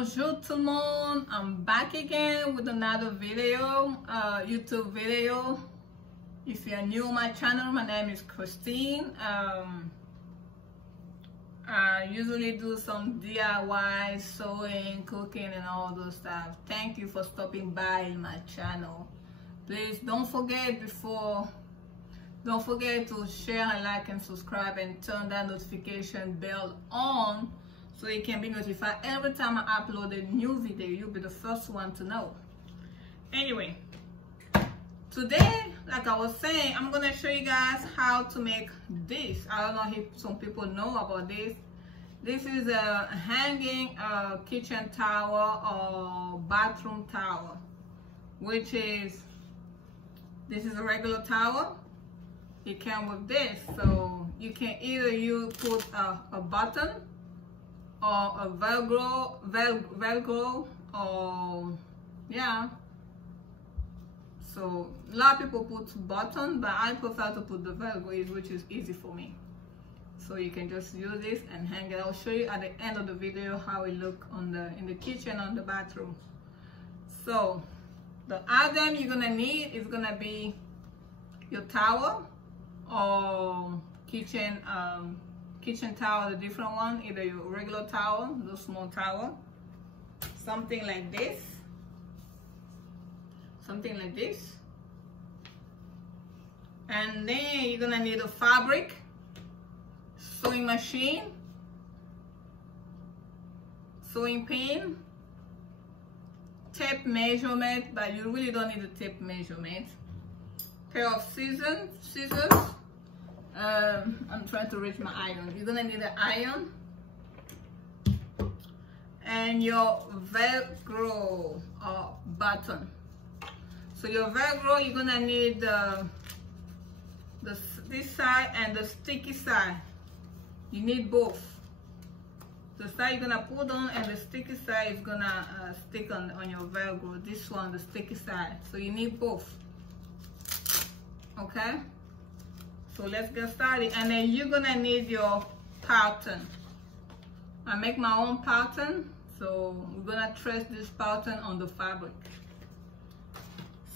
Bonjour tout le monde, I'm back again with another video, YouTube video. If you're new on my channel, my name is Christine. I usually do some DIY, sewing, cooking and all those stuff. Thank you for stopping by my channel. Please don't forget to share and like and subscribe and turn that notification bell on so you can be notified every time I upload a new video. You'll be the first one to know. Anyway, today, like I was saying, I'm gonna show you guys how to make this. I don't know if some people know about this. This is a hanging kitchen towel or bathroom towel, which is, this is a regular towel. It comes with this, so you can either put a button or a velcro, or yeah. So a lot of people put button, but I prefer to put the velcro, which is easy for me. So you can just use this and hang it. I'll show you at the end of the video how it look in the kitchen, on the bathroom. So the item you're gonna need is gonna be your towel or kitchen towel, the different one, either your regular towel, the small towel, something like this, and then you're gonna need a fabric, sewing machine, sewing pin, tape measurement, but you really don't need a tape measurement, pair of scissors. I'm trying to reach my iron. You're gonna need an iron and your velcro or button. So your velcro, you're gonna need this side and the sticky side. You need both. The side you're gonna put on and the sticky side is gonna stick on your velcro. This one, the sticky side. So you need both. Okay? So let's get started. And then you're gonna need your pattern. I make my own pattern, so we're gonna trace this pattern on the fabric.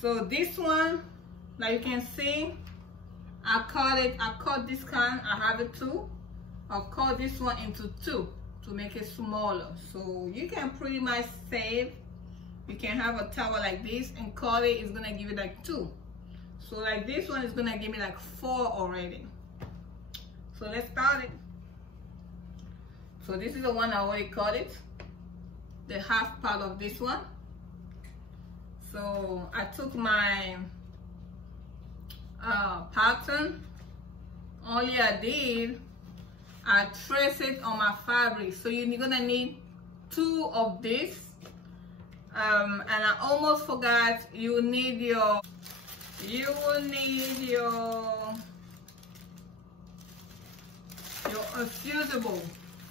So this one, like you can see, I cut this kind, I have it two. I'll cut this one into two to make it smaller. So you can pretty much save. You can have a towel like this and cut it, it's gonna give you like two. So like this one is gonna give me like 4 already. So let's start it. So this is the one I already cut it, the half part of this one. So I took my pattern. Only I did, I traced it on my fabric. So you're gonna need 2 of this. And I almost forgot, you will need your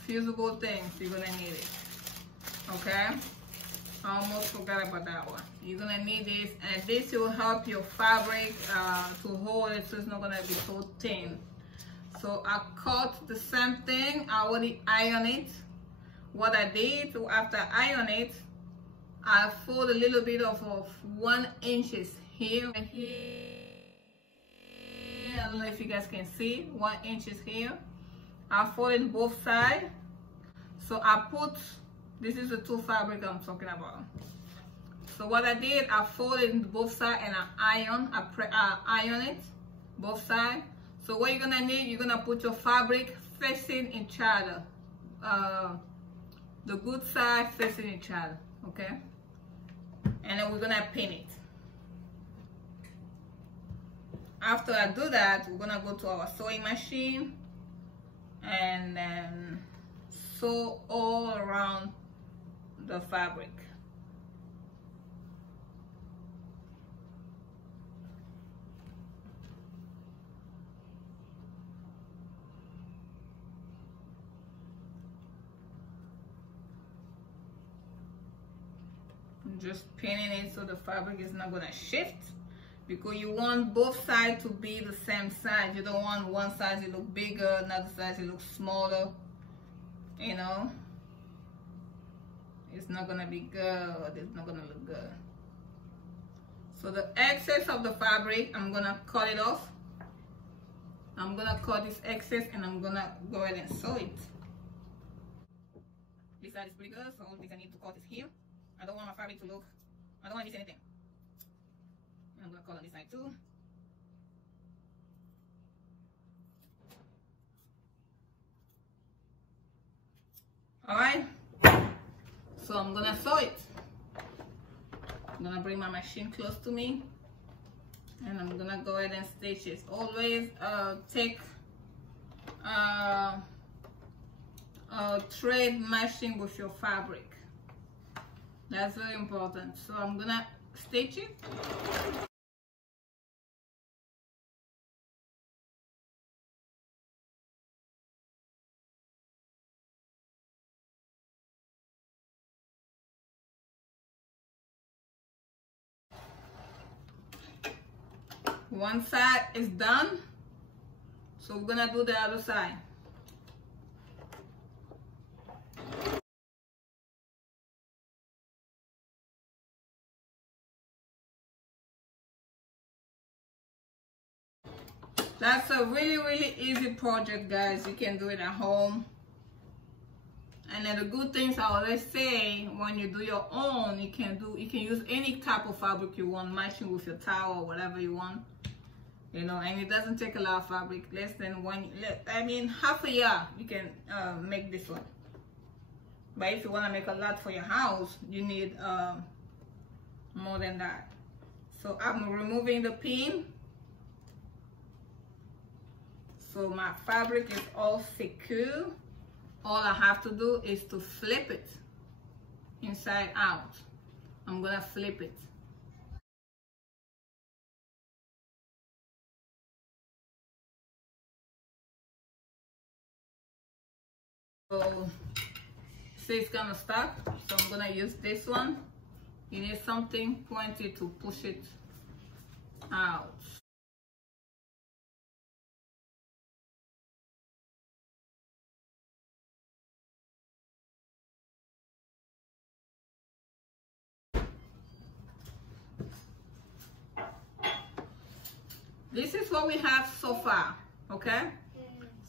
fusible things. You're gonna need it. Okay, I almost forgot about that one. You're gonna need this, and this will help your fabric to hold it so it's not gonna be so thin. So I cut the same thing. I already ironed it. What I did after I iron it, I fold a little bit of 1 inch here and here. I don't know if you guys can see, 1 inch here. I folded both sides. So I put, this is the 2 fabric I'm talking about. So what I did, I folded both sides and I iron it, both sides. So what you're gonna need, you're gonna put your fabric facing each other. The good side facing each other, okay? And then we're gonna pin it. After I do that, we're gonna go to our sewing machine and then sew all around the fabric. Just pinning it so the fabric is not gonna shift, because you want both sides to be the same size. You don't want one side to look bigger, another side to look smaller, you know. it's not gonna be good. It's not gonna look good. So the excess of the fabric, I'm gonna cut it off. I'm gonna cut this excess and I'm gonna go ahead and sew it. This side is pretty good, so this I need to cut is here. I don't want my fabric to look, I don't want to miss anything. I'm gonna cut on this side too. Alright, so I'm gonna sew it. I'm gonna bring my machine close to me and I'm gonna go ahead and stitch it. Always take thread matching with your fabric. That's very important. So I'm gonna stitch it. One side is done, so we're gonna do the other side. That's a really easy project, guys. You can do it at home. And then the good things I always say, when you do your own, you can use any type of fabric you want, matching with your towel or whatever you want. You know, and it doesn't take a lot of fabric, less than half a yard you can make this one. But if you want to make a lot for your house, you need more than that. So I'm removing the pin. So my fabric is all secure. All I have to do is to flip it inside out. I'm gonna flip it. So see, it's gonna stuck, so I'm gonna use this one. You need something pointy to push it out. This is what we have so far, okay?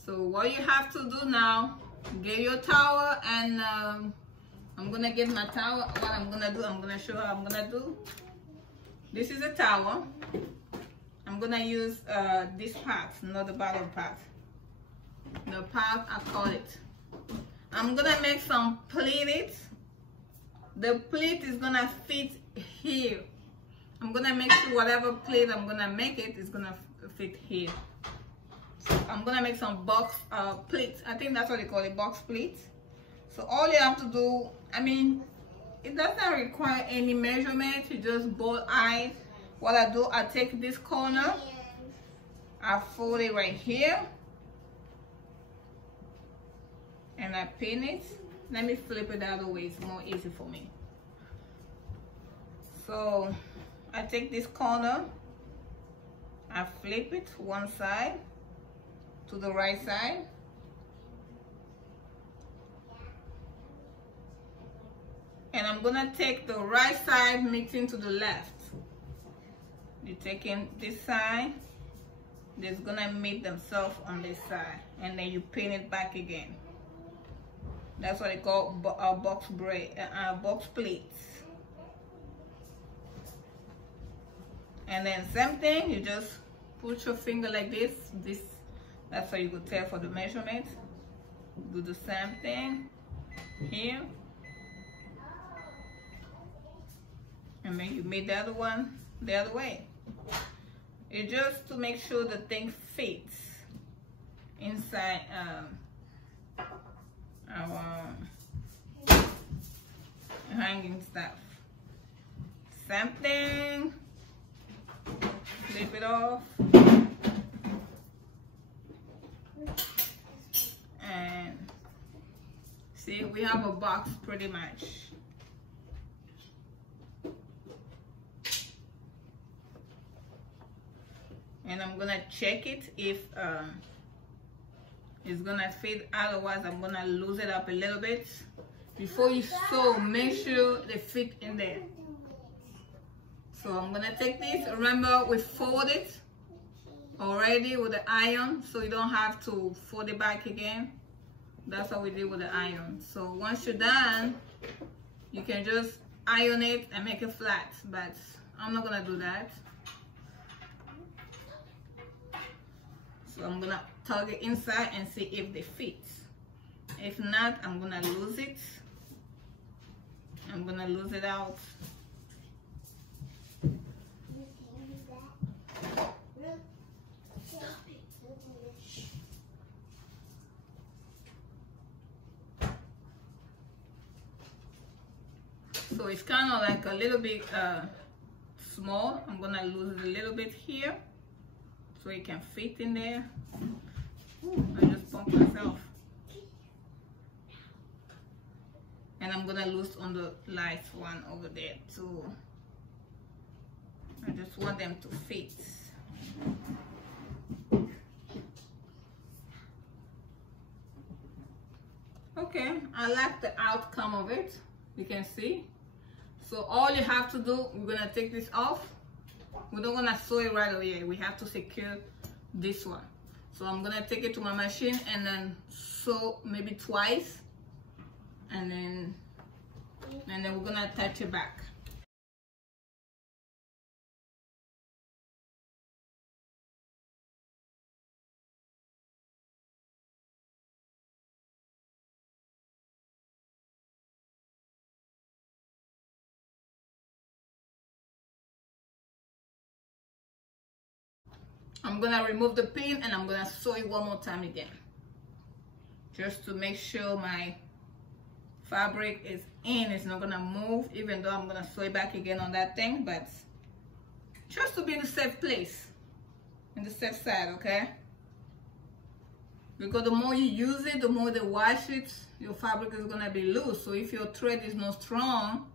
So what you have to do now, get your towel, and I'm gonna get my towel. What I'm gonna do, I'm gonna show how I'm gonna do. This is a towel. I'm gonna use this part, not the bottom part. The part, I call it. I'm gonna make some pleats. The pleat is gonna fit here. I'm gonna make sure whatever pleat I'm gonna make it is gonna fit here. So I'm gonna make some box pleats. I think that's what they call it, box pleats. So all you have to do, I mean, it doesn't require any measurement. You just bolt eye. What I do, I take this corner, I fold it right here, and I pin it. Let me flip it the other way, it's more easy for me. So I take this corner, I flip it one side to the right side, and I'm gonna take the right side mixing to the left. You're taking this side, they're gonna meet themselves on this side, and then you pin it back again. That's what they call box pleats. And then same thing, you just put your finger like this. That's how you could tell for the measurement. Do the same thing here. And then you make the other one the other way. It's just to make sure the thing fits inside our hanging stuff. Same thing. Flip it off. And see, we have a box pretty much. And I'm gonna check it if it's gonna fit, otherwise I'm gonna lose it up a little bit Before you sew, make sure they fit in there. So I'm gonna take this. Remember, we fold it already with the iron, so you don't have to fold it back again. That's how we did with the iron. So once you're done, you can just iron it and make it flat, but I'm not gonna do that. So I'm gonna tug it inside and see if they fit. If not, I'm gonna lose it. I'm gonna lose it out. So it's kind of like a little bit small. I'm gonna lose it a little bit here so it can fit in there. I just bumped myself. And I'm gonna lose on the light one over there too. I just want them to fit. Okay, I like the outcome of it. You can see. So all you have to do, we're gonna take this off. We're not gonna sew it right away. We have to secure this one. So I'm gonna take it to my machine and then sew maybe twice, and then we're gonna attach it back. I'm gonna remove the pin and I'm gonna sew it one more time again, just to make sure my fabric is in. It's not gonna move, even though I'm gonna sew it back again on that thing, but just to be in the safe place, in the safe side, okay? Because the more you use it, the more they wash it, your fabric is gonna be loose. So if your thread is not strong,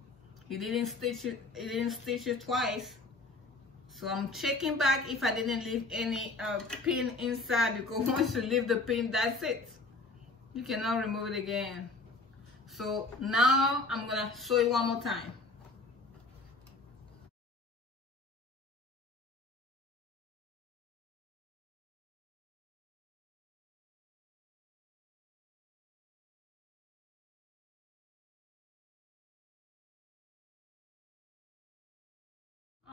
you didn't stitch it twice. So I'm checking back if I didn't leave any pin inside, because once you leave the pin, that's it. You cannot remove it again. So now I'm gonna sew it one more time.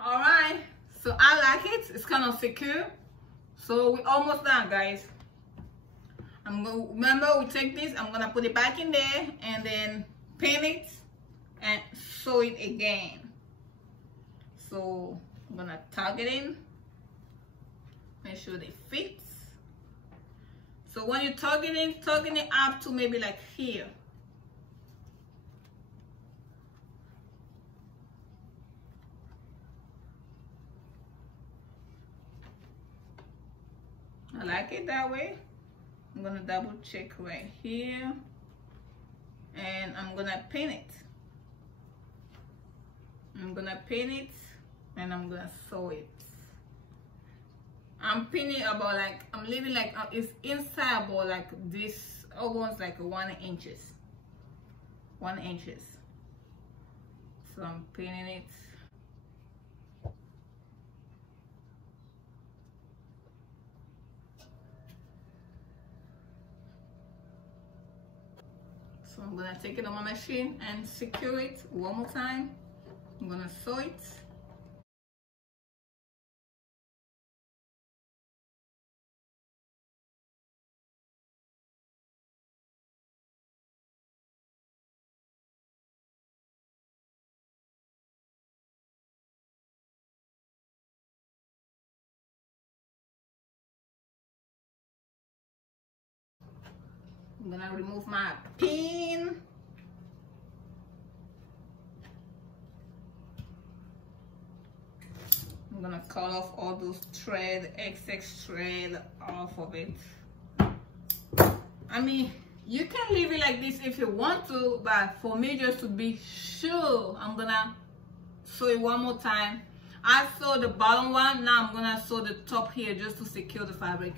All right, so I like it. It's kind of secure. So we're almost done, guys. Remember, we take this, I'm gonna put it back in there and then pin it and sew it again. So I'm gonna tug it in, make sure they fit. So when you tugging it up to maybe like here. I like it that way. I'm gonna double check right here and I'm gonna pin it. I'm gonna pin it and I'm gonna sew it. I'm pinning about like, I'm leaving like, it's inside about like this, almost like 1 inch. 1 inch. So I'm pinning it. So I'm gonna take it on my machine and secure it one more time. I'm gonna sew it. I'm gonna remove my pin. I'm gonna cut off all those thread, excess thread off of it. I mean, you can leave it like this if you want to, but for me, just to be sure, I'm gonna sew it one more time. I sew the bottom one, now I'm gonna sew the top here just to secure the fabric.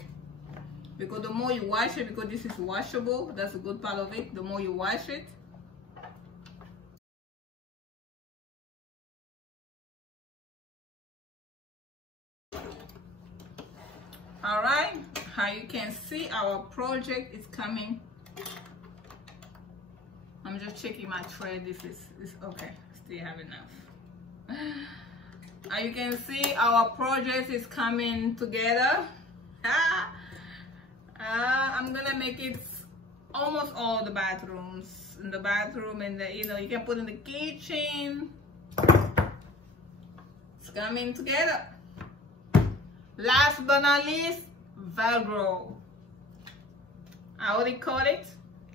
Because the more you wash it, because this is washable, that's a good part of it. The more you wash it, All right, how you can see our project is coming. I'm just checking my tray. This is okay. Still have enough. As you can see, our project is coming together. I'm gonna make it almost all the bathrooms. In the bathroom, and the, you know, you can put in the kitchen. It's coming together. Last but not least, Velcro. I already cut it.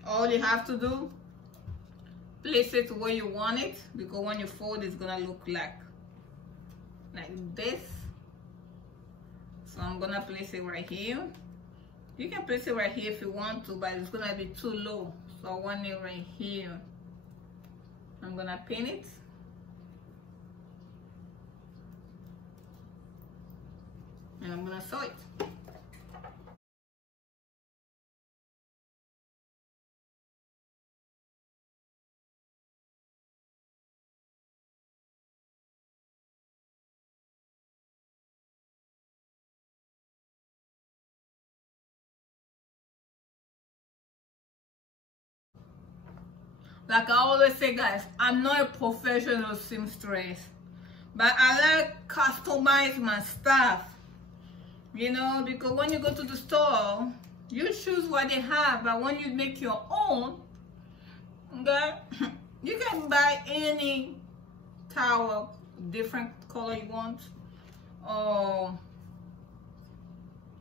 All you have to do, place it where you want it, because when you fold, it's gonna look like this. So I'm gonna place it right here. You can place it right here if you want to, but it's gonna be too low. So I want it right here. I'm gonna pin it. And I'm gonna sew it. Like I always say, guys, I'm not a professional seamstress, but I like customize my stuff, you know, because when you go to the store, you choose what they have, but when you make your own, okay, you can buy any towel, different color you want, or,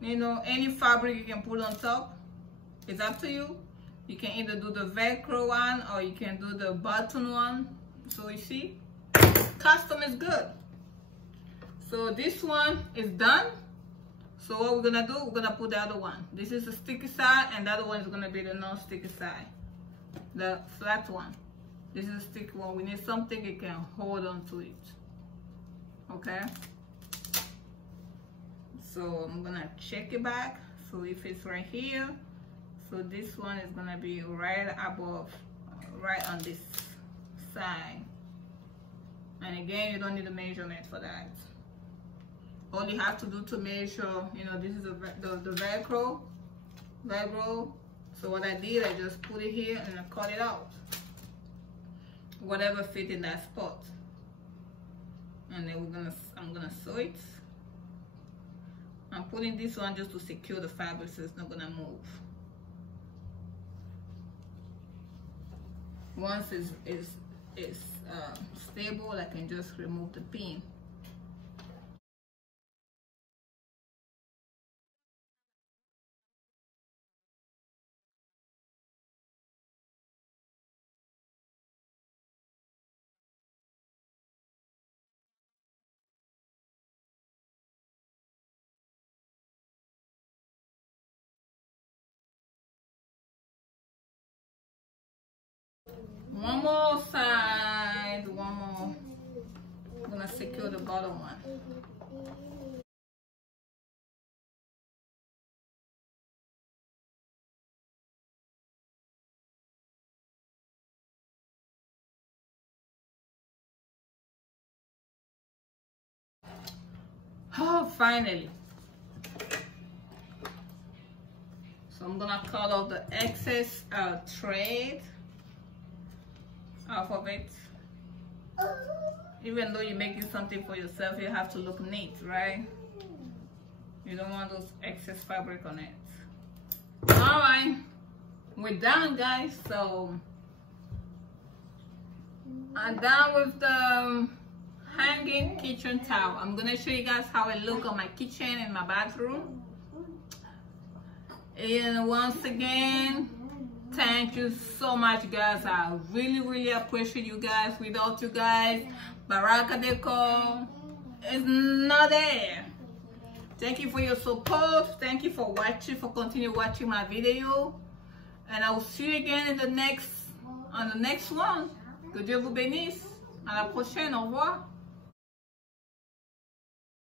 you know, any fabric you can put on top. It's up to you. You can either do the Velcro one or you can do the button one. So you see, custom is good. So this one is done. So what we're gonna do, we're gonna put the other one. This is the sticky side, and the other one is gonna be the non-sticky side, the flat one. This is the sticky one. We need something you can hold on to it. Okay. So I'm gonna check it back. So if it's right here, so this one is gonna be right above, right on this side. And again, you don't need a measurement for that. All you have to do to measure, you know, this is the Velcro. So what I did, I just put it here and I cut it out. Whatever fit in that spot. And then I'm gonna sew it. I'm putting this one just to secure the fabric so it's not gonna move. Once it's stable, I can just remove the pin. One more side, one more. I'm gonna secure the bottom one. Oh, finally. So I'm gonna cut off the excess thread off of it. Even though you're making something for yourself, you have to look neat, right? You don't want those excess fabric on it. All right, we're done, guys. So I'm done with the hanging kitchen towel. I'm gonna show you guys how it looks on my kitchen and my bathroom. And once again, thank you so much, guys. I really appreciate you guys. Without you guys, Baraka Decor is not there. Thank you for your support. Thank you for watching, for continue watching my video. And I will see you again in the next, on the next one. Que Dieu vous bénisse. À la prochaine. Au revoir.